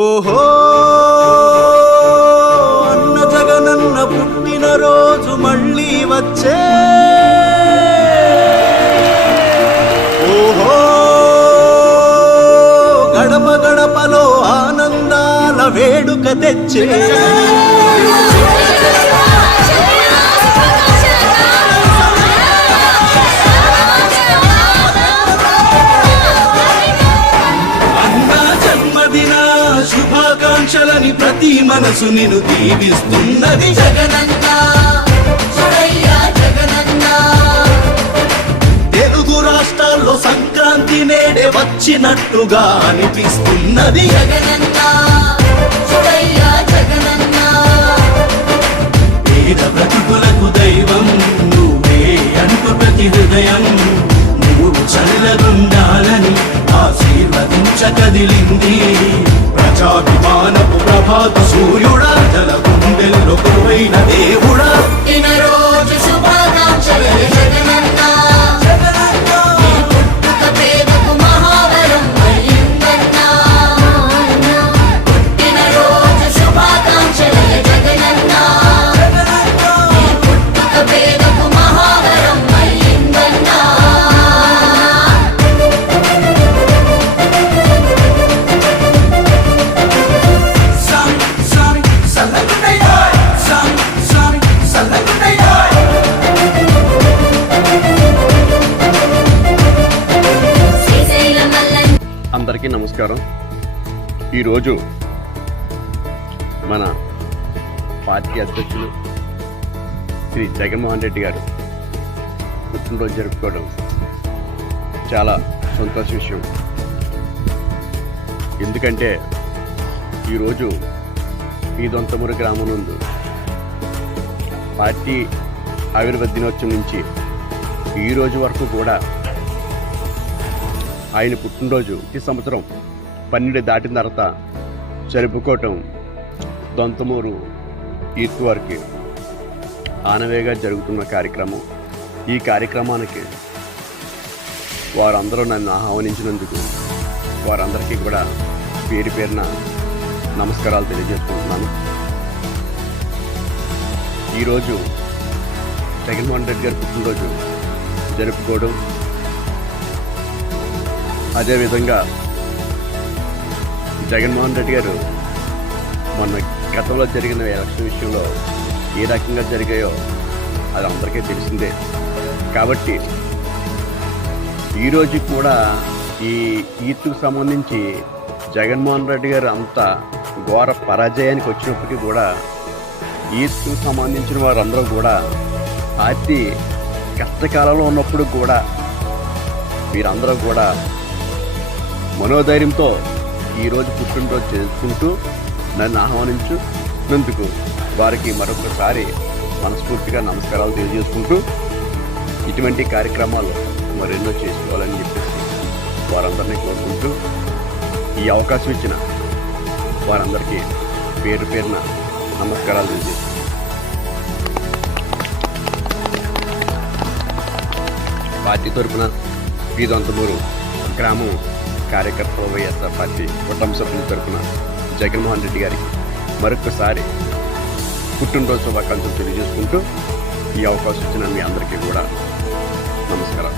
ఓహో అన్న జగనన్న పుట్టినరోజు మళ్ళీ వచ్చే. ఓహో గడప గడపలో ఆనందాల వేడుక తెచ్చే. శుభాకాంక్షలని ప్రతి మనసు నిన్ను దీవిస్తున్నది జగనన్న. తెలుగు రాష్ట్రాల్లో సంక్రాంతి నేడే వచ్చినట్టుగా అనిపిస్తున్నది జగనన్న. పేద బ్రతుకులకు దైవం నువ్వే అంటూ ప్రతి హృదయం నువ్వు చల్లగుండాలని ఆశీర్వదించ కదిలింది. ప్రజాభిమానపు ప్రభాత సూర్యుడా, జల గుండెల్లో కొలువైన దేవుడా, పుట్టినరోజు శుభాకాంక్షలు జగనన్న. నీ పుట్టుక పేదకు మహావరం అయ్యిందన్న. పుట్టినరోజు శుభాకాంక్షలు జగనన్న. నీ పుట్టుక పేదకు మహావరం అయ్యిందన్న. అందరికీ నమస్కారం. ఈరోజు మన పార్టీ అధ్యక్షులు శ్రీ జగన్మోహన్ రెడ్డి గారు పుట్టినరోజు జరుపుకోవడం చాలా సంతోష విషయం. ఎందుకంటే ఈరోజు ఈ దొంతమూరు గ్రామం నందు పార్టీ ఆవిర్భావ దినోత్సవం నుంచి ఈరోజు వరకు కూడా ఆయన పుట్టినరోజు ఈ సంవత్సరం 12 దాటిన తర్వాత జరుపుకోవటం దొంతమూరు ఈస్ట్ వారికి ఆనవేగా జరుగుతున్న కార్యక్రమం. ఈ కార్యక్రమానికి వారందరూ నన్ను ఆహ్వానించినందుకు వారందరికీ కూడా పేరు పేరున నమస్కారాలు తెలియజేసుకుంటున్నాను. ఈరోజు జగన్మోహన్ రెడ్డి గారి పుట్టినరోజు జరుపుకోవడం, అదేవిధంగా జగన్మోహన్ రెడ్డి గారు మొన్న గతంలో జరిగిన ఎలక్షన్ విషయంలో ఏ రకంగా జరిగాయో అది అందరికీ తెలిసిందే. కాబట్టి ఈరోజు కూడా ఈ ఈత్కు సంబంధించి జగన్మోహన్ రెడ్డి గారు అంత ఘోర పరాజయానికి వచ్చినప్పటికీ కూడా ఈత్కు సంబంధించిన వారందరూ కూడా పార్టీ కష్టకాలంలో ఉన్నప్పుడు కూడా వీరందరూ కూడా మనోధైర్యంతో ఈరోజు పుట్టినరోజు చేసుకుంటూ నన్ను ఆహ్వానించినందుకు వారికి మరొకసారి మనస్ఫూర్తిగా నమస్కారాలు తెలియజేసుకుంటూ ఇటువంటి కార్యక్రమాలు మరెన్నో చేసుకోవాలని చెప్పేసి వారందరినీ కోరుకుంటూ ఈ అవకాశం ఇచ్చిన వారందరికీ పేరు పేరున నమస్కారాలు తెలియజేస్తున్నాను. పార్టీ తరఫున ఈ దొంతమూరు గ్రామం కార్యకర్త వైఎస్ఆర్ పార్టీ కుటుంబ సభ్యుల తరఫున జగన్మోహన్ రెడ్డి గారికి మరొకసారి పుట్టినరోజు శుభాకాంక్షలు తెలియజేసుకుంటూ ఈ అవకాశం ఇచ్చిన మీ అందరికీ కూడా నమస్కారం.